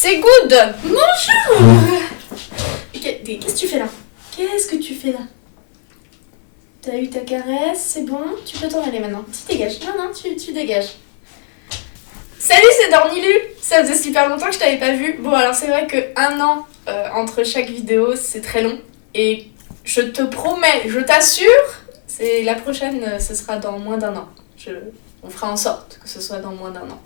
C'est good. Bonjour. Qu'est-ce que tu fais là? Qu'est-ce que tu fais là? T'as eu ta caresse, c'est bon? Tu peux t'en aller maintenant. Tu dégages. Non, tu dégages. Salut, c'est Dornilu. Ça faisait super longtemps que je t'avais pas vu. Bon, alors c'est vrai que 1 an entre chaque vidéo, c'est très long. Et je te promets, je t'assure, c'est la prochaine, ce sera dans moins d'1 an. On fera en sorte que ce soit dans moins d'1 an.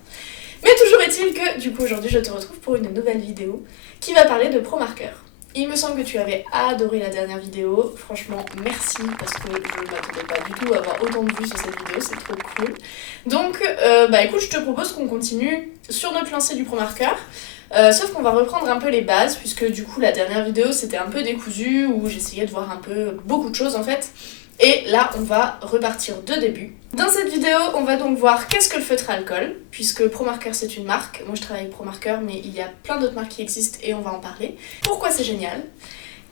Mais toujours est-il que, du coup, aujourd'hui, je te retrouve pour une nouvelle vidéo qui va parler de ProMarker. Il me semble que tu avais adoré la dernière vidéo. Franchement, merci, parce que je ne m'attendais pas du tout à avoir autant de vues sur cette vidéo, c'est trop cool. Donc, écoute, je te propose qu'on continue sur notre lancée du ProMarker. Sauf qu'on va reprendre un peu les bases, puisque du coup, la dernière vidéo, c'était un peu décousu, où j'essayais de voir un peu beaucoup de choses, en fait. Et là, on va repartir de début. Dans cette vidéo, on va donc voir qu'est-ce que le feutre à alcool, puisque ProMarker c'est une marque. Moi je travaille avec ProMarker, mais il y a plein d'autres marques qui existent et on va en parler. Pourquoi c'est génial?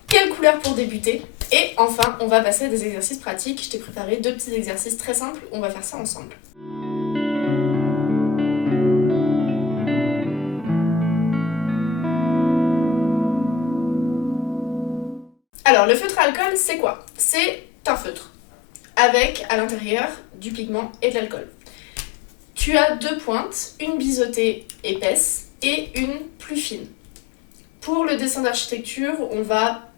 Quelle couleur pour débuter? Et enfin, on va passer à des exercices pratiques. Je t'ai préparé 2 petits exercices très simples, on va faire ça ensemble. Alors, le feutre à alcool, c'est quoi? C'est un feutre avec à l'intérieur du pigment et de l'alcool. Tu as 2 pointes, une biseautée épaisse et une plus fine. Pour le dessin d'architecture, on va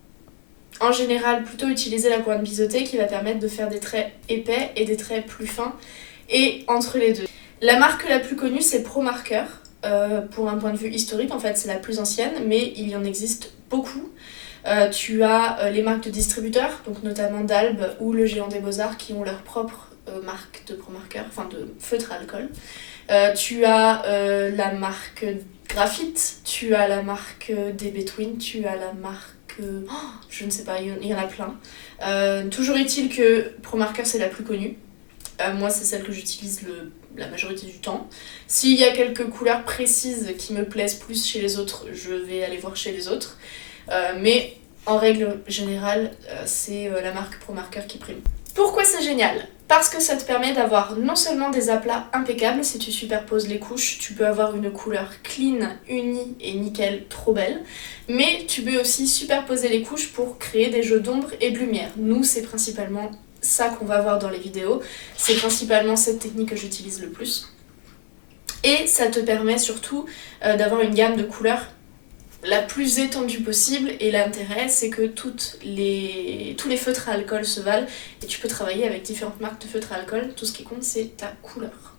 en général plutôt utiliser la pointe biseautée qui va permettre de faire des traits épais et des traits plus fins et entre les deux. La marque la plus connue, c'est ProMarker. Pour un point de vue historique, en fait, c'est la plus ancienne, mais il y en existe beaucoup. Tu as les marques de distributeurs, donc notamment Dalb ou le Géant des Beaux-Arts qui ont leur propre marque de ProMarker, enfin de feutre à alcool. Tu as la marque Graphite, tu as la marque DB Twin, tu as la marque... je ne sais pas, il y en a plein. Toujours est-il que ProMarker c'est la plus connue. Moi c'est celle que j'utilise la majorité du temps. S'il y a quelques couleurs précises qui me plaisent plus chez les autres, je vais aller voir chez les autres. Mais en règle générale, c'est la marque ProMarker qui prime. Pourquoi c'est génial? Parce que ça te permet d'avoir non seulement des aplats impeccables, si tu superposes les couches, tu peux avoir une couleur clean, unie et nickel, trop belle, mais tu peux aussi superposer les couches pour créer des jeux d'ombre et de lumière. Nous, c'est principalement ça qu'on va voir dans les vidéos, c'est principalement cette technique que j'utilise le plus. Et ça te permet surtout d'avoir une gamme de couleurs la plus étendue possible, et l'intérêt c'est que tous les feutres à alcool se valent et tu peux travailler avec différentes marques de feutres à alcool. Tout ce qui compte c'est ta couleur.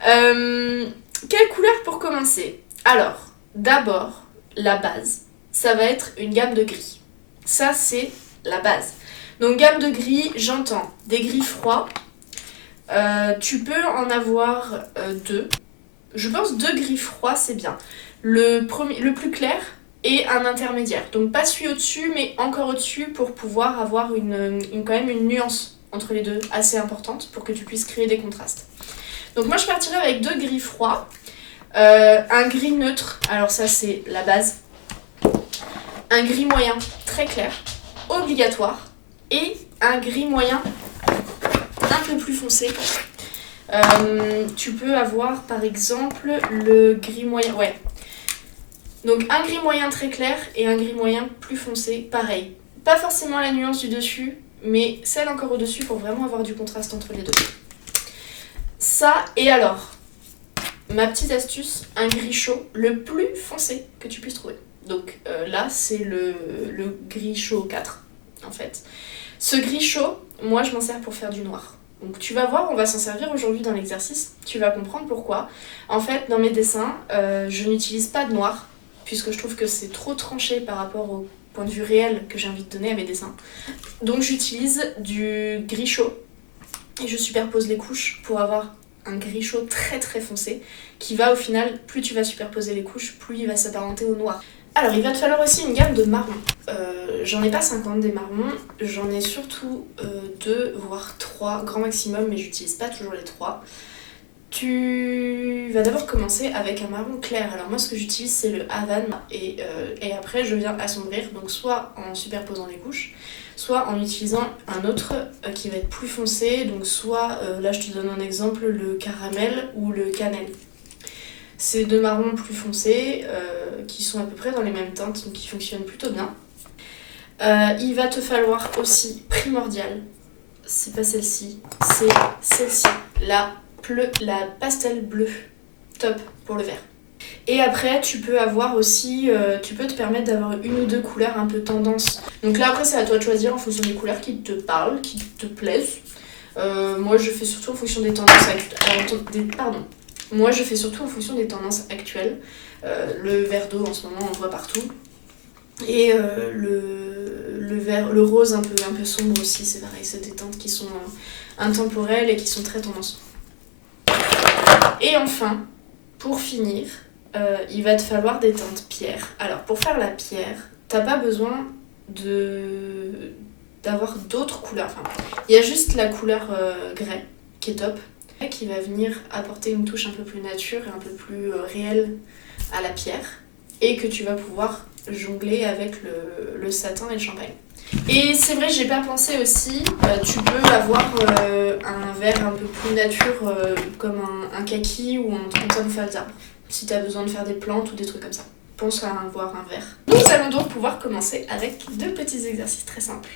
Quelle couleur pour commencer? Alors d'abord la base, ça va être une gamme de gris. Ça c'est la base. Donc gamme de gris, j'entends des gris froids. Tu peux en avoir 2. Je pense 2 gris froids c'est bien. Le plus clair et un intermédiaire. Donc pas celui au-dessus mais encore au-dessus pour pouvoir avoir quand même une nuance entre les deux assez importante pour que tu puisses créer des contrastes. Donc moi je partirai avec 2 gris froids, un gris neutre, alors ça c'est la base, un gris moyen très clair, obligatoire, et un gris moyen un peu plus foncé. Tu peux avoir par exemple le gris moyen, donc un gris moyen très clair et un gris moyen plus foncé, pareil. Pas forcément la nuance du dessus, mais celle encore au-dessus pour vraiment avoir du contraste entre les deux. Ça, et alors, ma petite astuce, un gris chaud le plus foncé que tu puisses trouver. Donc là, c'est le gris chaud 4, en fait. Ce gris chaud, moi je m'en sers pour faire du noir. Donc tu vas voir, on va s'en servir aujourd'hui dans l'exercice, tu vas comprendre pourquoi. En fait, dans mes dessins, je n'utilise pas de noir, puisque je trouve que c'est trop tranché par rapport au point de vue réel que j'ai envie de donner à mes dessins. Donc j'utilise du gris chaud, et je superpose les couches pour avoir un gris chaud très très foncé, qui va au final, plus tu vas superposer les couches, plus il va s'apparenter au noir. Alors il va te falloir aussi une gamme de marrons. J'en ai pas 50 des marrons, j'en ai surtout 2 voire 3 grand maximum, mais j'utilise pas toujours les 3. Tu vas d'abord commencer avec un marron clair. Alors moi ce que j'utilise c'est le Havane et après je viens assombrir, donc soit en superposant les couches, soit en utilisant un autre qui va être plus foncé, donc soit là je te donne un exemple, le caramel ou le cannelle. C'est deux marrons plus foncés qui sont à peu près dans les mêmes teintes, donc qui fonctionnent plutôt bien. Il va te falloir aussi, primordial, c'est pas celle-ci, c'est celle-ci, la pastel bleu, top pour le vert. Et après tu peux avoir aussi, tu peux te permettre d'avoir une ou deux couleurs un peu tendance. Donc là après c'est à toi de choisir en fonction des couleurs qui te parlent, qui te plaisent. Moi je fais surtout en fonction des tendances Moi je fais surtout en fonction des tendances actuelles. Le vert d'eau en ce moment on le voit partout. Et le rose un peu sombre aussi, c'est pareil, c'est des teintes qui sont intemporelles et qui sont très tendance. Et enfin, pour finir, il va te falloir des teintes pierre. Alors pour faire la pierre, t'as pas besoin d'avoir d'autres couleurs. Enfin, il y a juste la couleur grès qui est top, qui va venir apporter une touche un peu plus nature et un peu plus réelle à la pierre, et que tu vas pouvoir jongler avec le satin et le champagne. Et c'est vrai, j'ai pas pensé aussi, tu peux avoir un vert un peu plus nature, comme un kaki ou un tonne d'arbre, si tu as besoin de faire des plantes ou des trucs comme ça. Pense à avoir un vert. Nous allons donc pouvoir commencer avec deux petits exercices très simples.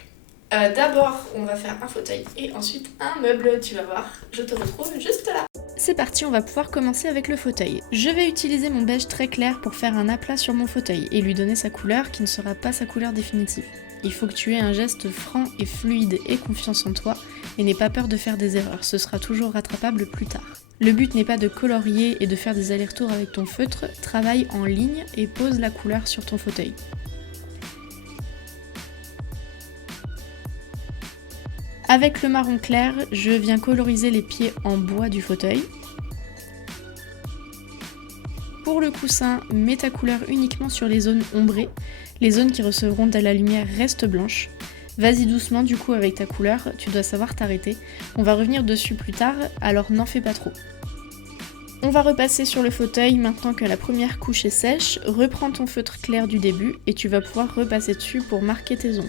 D'abord, on va faire un fauteuil et ensuite un meuble, tu vas voir. Je te retrouve juste là. C'est parti, on va pouvoir commencer avec le fauteuil. Je vais utiliser mon beige très clair pour faire un aplat sur mon fauteuil et lui donner sa couleur qui ne sera pas sa couleur définitive. Il faut que tu aies un geste franc et fluide et confiance en toi et n'aie pas peur de faire des erreurs, ce sera toujours rattrapable plus tard. Le but n'est pas de colorier et de faire des allers-retours avec ton feutre, travaille en ligne et pose la couleur sur ton fauteuil. Avec le marron clair, je viens coloriser les pieds en bois du fauteuil. Pour le coussin, mets ta couleur uniquement sur les zones ombrées. Les zones qui recevront de la lumière restent blanches. Vas-y doucement du coup avec ta couleur, tu dois savoir t'arrêter. On va revenir dessus plus tard, alors n'en fais pas trop. On va repasser sur le fauteuil maintenant que la première couche est sèche. Reprends ton feutre clair du début et tu vas pouvoir repasser dessus pour marquer tes ombres.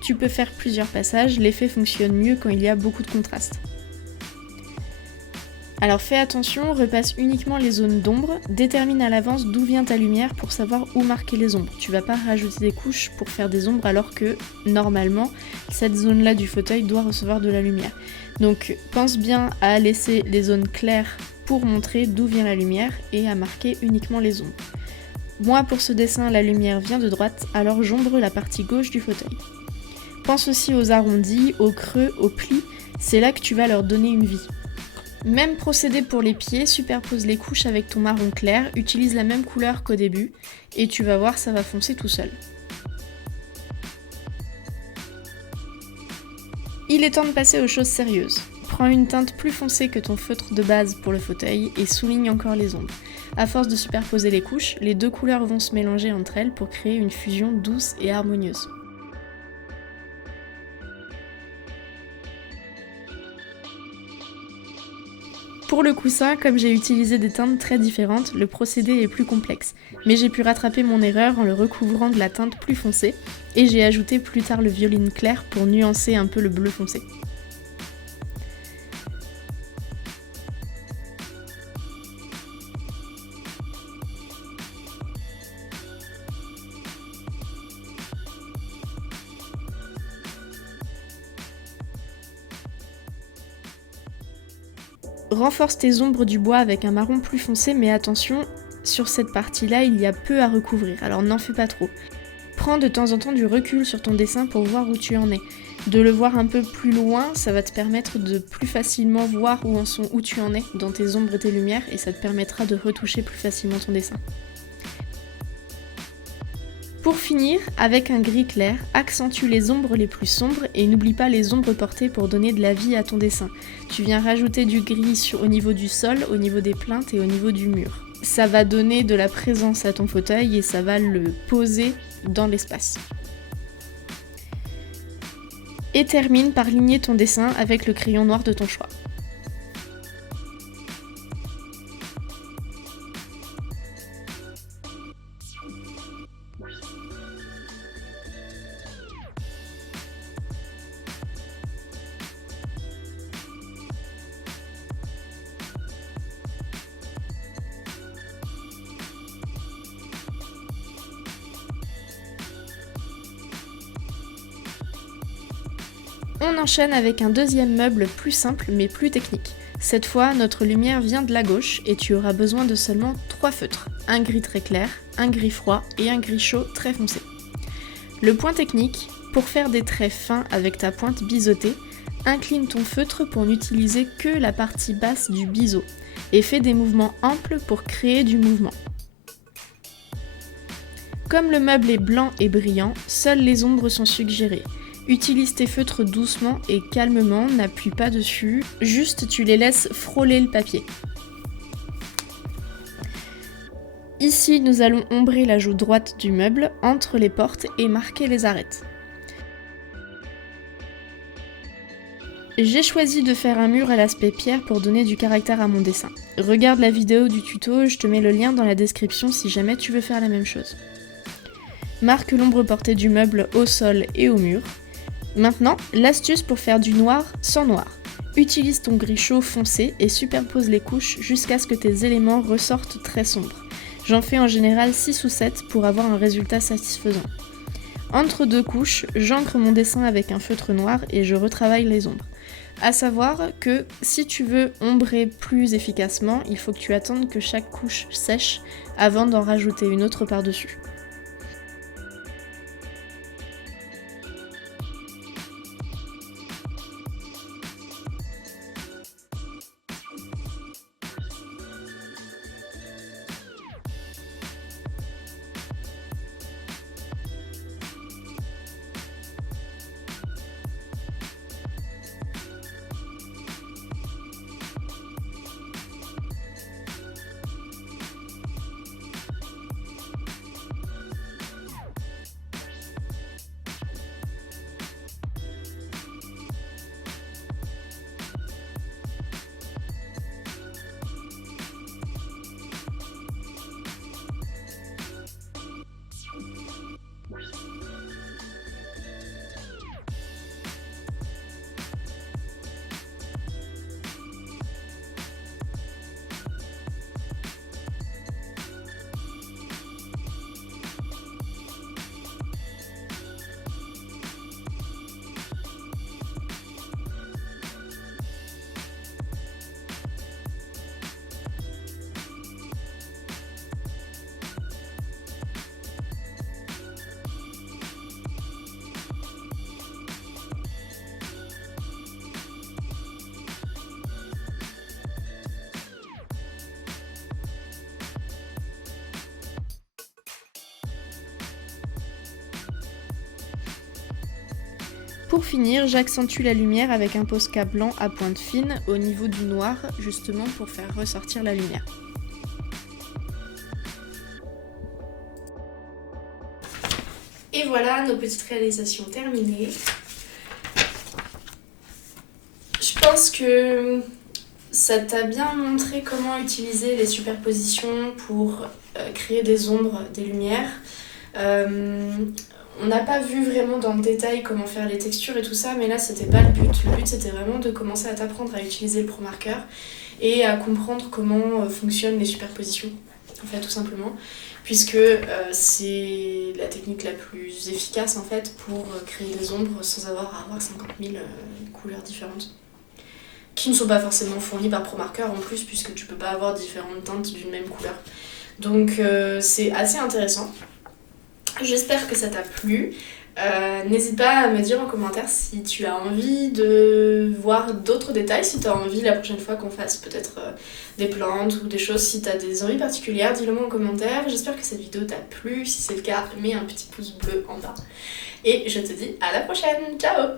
Tu peux faire plusieurs passages, l'effet fonctionne mieux quand il y a beaucoup de contraste. Alors fais attention, repasse uniquement les zones d'ombre, détermine à l'avance d'où vient ta lumière pour savoir où marquer les ombres. Tu vas pas rajouter des couches pour faire des ombres alors que, normalement, cette zone-là du fauteuil doit recevoir de la lumière. Donc pense bien à laisser les zones claires pour montrer d'où vient la lumière et à marquer uniquement les ombres. Moi pour ce dessin, la lumière vient de droite, alors j'ombre la partie gauche du fauteuil. Pense aussi aux arrondis, aux creux, aux plis, c'est là que tu vas leur donner une vie. Même procédé pour les pieds, superpose les couches avec ton marron clair, utilise la même couleur qu'au début, et tu vas voir, ça va foncer tout seul. Il est temps de passer aux choses sérieuses. Prends une teinte plus foncée que ton feutre de base pour le fauteuil et souligne encore les ombres. À force de superposer les couches, les deux couleurs vont se mélanger entre elles pour créer une fusion douce et harmonieuse. Pour le coussin, comme j'ai utilisé des teintes très différentes, le procédé est plus complexe. Mais j'ai pu rattraper mon erreur en le recouvrant de la teinte plus foncée, et j'ai ajouté plus tard le violine clair pour nuancer un peu le bleu foncé. Renforce tes ombres du bois avec un marron plus foncé, mais attention, sur cette partie-là, il y a peu à recouvrir, alors n'en fais pas trop. Prends de temps en temps du recul sur ton dessin pour voir où tu en es. De le voir un peu plus loin, ça va te permettre de plus facilement voir où tu en es dans tes ombres et tes lumières, et ça te permettra de retoucher plus facilement ton dessin. Pour finir, avec un gris clair, accentue les ombres les plus sombres et n'oublie pas les ombres portées pour donner de la vie à ton dessin. Tu viens rajouter du gris au niveau du sol, au niveau des plinthes et au niveau du mur. Ça va donner de la présence à ton fauteuil et ça va le poser dans l'espace. Et termine par ligner ton dessin avec le crayon noir de ton choix. On enchaîne avec un deuxième meuble plus simple mais plus technique. Cette fois, notre lumière vient de la gauche et tu auras besoin de seulement 3 feutres. Un gris très clair, un gris froid et un gris chaud très foncé. Le point technique, pour faire des traits fins avec ta pointe biseautée, incline ton feutre pour n'utiliser que la partie basse du biseau et fais des mouvements amples pour créer du mouvement. Comme le meuble est blanc et brillant, seules les ombres sont suggérées. Utilise tes feutres doucement et calmement, n'appuie pas dessus, juste tu les laisses frôler le papier. Ici, nous allons ombrer la joue droite du meuble, entre les portes et marquer les arêtes. J'ai choisi de faire un mur à l'aspect pierre pour donner du caractère à mon dessin. Regarde la vidéo du tuto, je te mets le lien dans la description si jamais tu veux faire la même chose. Marque l'ombre portée du meuble au sol et au mur. Maintenant, l'astuce pour faire du noir sans noir. Utilise ton gris chaud foncé et superpose les couches jusqu'à ce que tes éléments ressortent très sombres. J'en fais en général 6 ou 7 pour avoir un résultat satisfaisant. Entre deux couches, j'ancre mon dessin avec un feutre noir et je retravaille les ombres. À savoir que si tu veux ombrer plus efficacement, il faut que tu attendes que chaque couche sèche avant d'en rajouter une autre par-dessus. Pour finir, j'accentue la lumière avec un Posca blanc à pointe fine au niveau du noir, justement pour faire ressortir la lumière. Et voilà nos petites réalisations terminées. Je pense que ça t'a bien montré comment utiliser les superpositions pour créer des ombres, des lumières. On n'a pas vu vraiment dans le détail comment faire les textures et tout ça, mais là c'était pas le but. Le but c'était vraiment de commencer à t'apprendre à utiliser le Pro Marker et à comprendre comment fonctionnent les superpositions, en fait, tout simplement, puisque c'est la technique la plus efficace en fait pour créer des ombres sans avoir à avoir 50 000 couleurs différentes, qui ne sont pas forcément fournies par Pro Marker en plus, puisque tu peux pas avoir différentes teintes d'une même couleur. Donc c'est assez intéressant. J'espère que ça t'a plu. N'hésite pas à me dire en commentaire si tu as envie de voir d'autres détails, si tu as envie la prochaine fois qu'on fasse peut-être des plantes ou des choses, si tu as des envies particulières, dis-le moi en commentaire. J'espère que cette vidéo t'a plu. Si c'est le cas, mets un petit pouce bleu en bas. Et je te dis à la prochaine. Ciao!